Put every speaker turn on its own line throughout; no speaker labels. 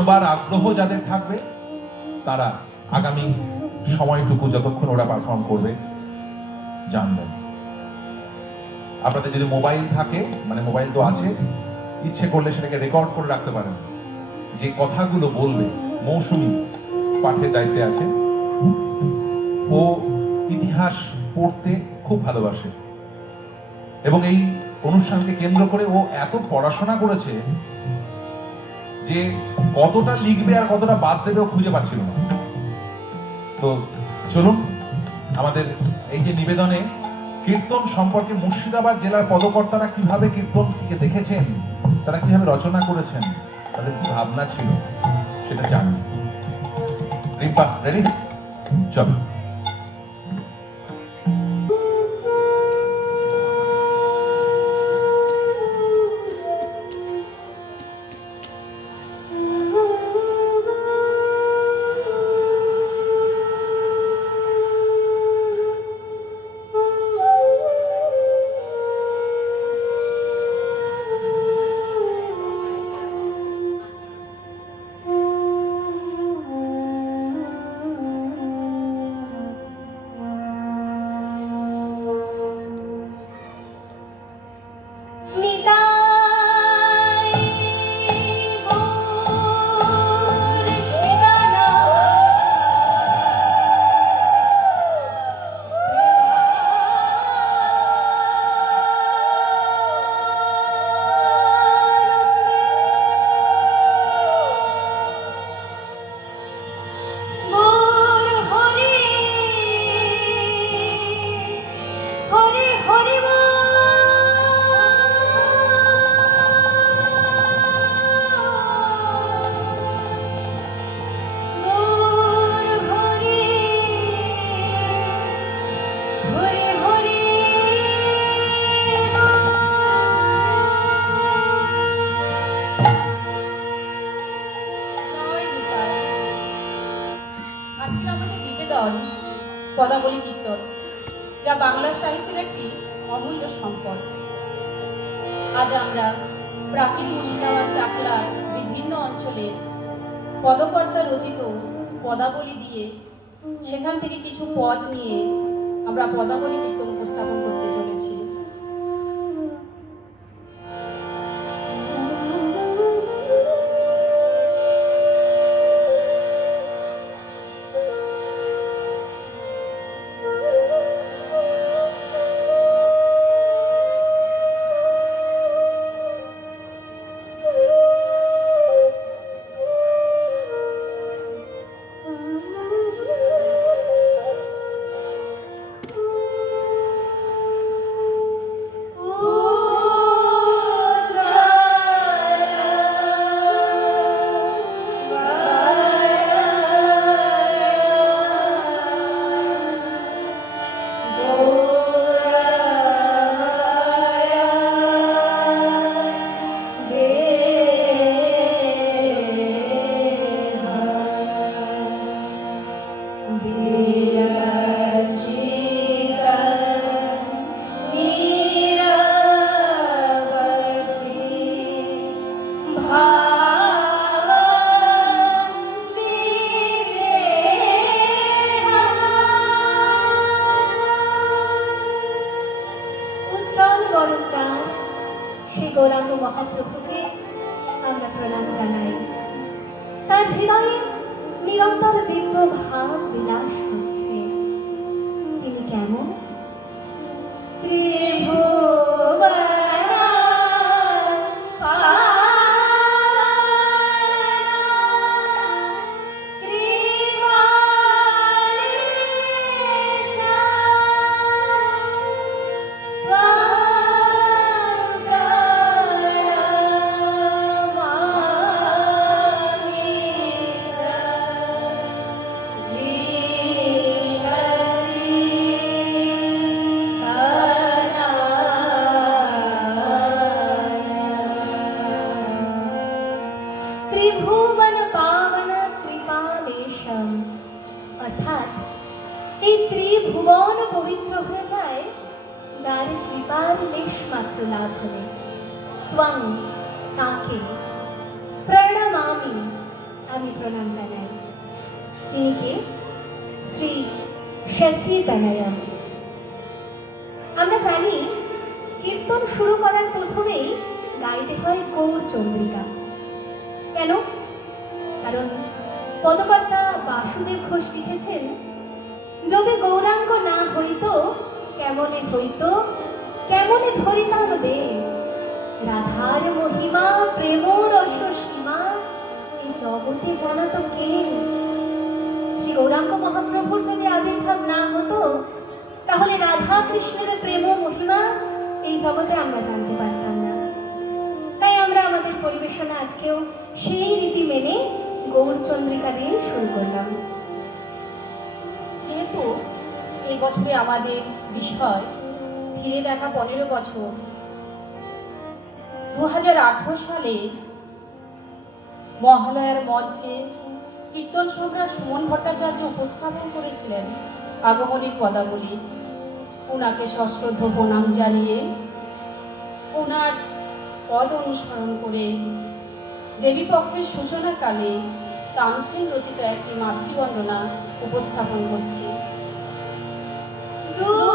জানবার আগ্রহ যাদের থাকবে, তারা আগামী সময়টুকু যতক্ষণ ওরা পারফর্ম করবে, জানবেন। আপনাদের যদি মোবাইল থাকে মানে মোবাইল তো আছে, ইচ্ছে করলে সেটাকে রেকর্ড করে রাখতে পারেন। যে কথাগুলো বলবে, মৌসুমি পাঠের দায়িত্বে আছে। ও ইতিহাস পড়তে খুব ভালোবাসে। এবং এই অনুষ্ঠানকে কেন্দ্র করে ও এত পড়াশোনা করেছে যে কতটা লিখবে আর কতটা বাদ দেবে খুঁজে পাচ্ছিল না। তো চলুন, আমাদের এই যে নিবেদনে কীর্তন সম্পর্কে মুর্শিদাবাদ জেলার পদকর্তারা কীভাবে কীর্তনকে দেখেছেন, তারা কীভাবে রচনা করেছেন, তাদের কি ভাবনা ছিল, সেটা জানি। রিম্পা রেডি চলো।
নিবেদন পদাবলী কীর্তন, যা বাংলা সাহিত্যের একটি অমূল্য সম্পদ। আজ আমরা প্রাচীন মুর্শিদাবাদ চাকলার বিভিন্ন অঞ্চলের পদকর্তা রচিত পদাবলী দিয়ে সেখান থেকে কিছু পদ নিয়ে আমরা পদাবলী কীর্তন উপস্থাপন করতে চলেছি।
হৃদয়ে নিরন্তর দিব্য ভাব বিলাস হচ্ছে। তিনি কেমন? ত্রিভুবনা ভুবন পাবন কৃপাবেশম অর্থাৎ এই ত্রিভুবন পবিত্র হয়ে যায়, যার কৃপার লেশ মাত্র লাভ হলে। ত্বং তাকে প্রণামামি, আমি প্রণাম জানাই। তিনি কে? শ্রী সচিদানয়ম আমরা জানি, কীর্তন শুরু করার প্রথমেই গাইতে হয় গৌর চন্দ্রিকা কেন? কারণ পদকর্তা বাসুদেব ঘোষ লিখেছেন, যদি গৌরাঙ্গ না হইতো, কেমনে হইতো? কেমনে ধরিতাম দে? রাধার মহিমা প্রেম রস সীমা এই জগতে জানাতো কে? শ্রী গৌরাঙ্গ মহাপ্রভুর যদি আবির্ভাব না হতো, তাহলে রাধা কৃষ্ণের প্রেম মহিমা এই জগতে আমরা জানতে পারতাম না। তাই আমরা আমাদের পরিবেশনা আজকেও সেই রীতি মেনে গৌরচন্দ্রিকা দিয়ে শুরু করলাম।
যেহেতু এই বছরে আমাদের বিষয়, ফিরে দেখা পনেরো বছর। দু হাজার আঠারো সালে মহালয়ার মঞ্চে কীর্তন সম্রাট সুমন ভট্টাচার্য উপস্থাপন করেছিলেন আগমনীর পদাবলী। ওনাকে সশ্রদ্ধ প্রণাম জানিয়ে ওনার পদ অনুসরণ করে দেবীপক্ষের সূচনাকালে তানসেন রচিত একটি মাতৃবন্দনা উপস্থাপন করছি।
দুঃসাধুর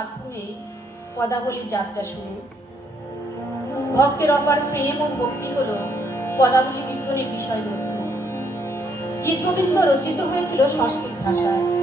মাধ্যমে পদাবলীর যাত্রা শুরু। ভক্তের অপার প্রেম ও ভক্তি হল পদাবলী কীর্তনের বিষয়বস্তু। গীত গোবিন্দ রচিত হয়েছিল সংস্কৃত ভাষায়।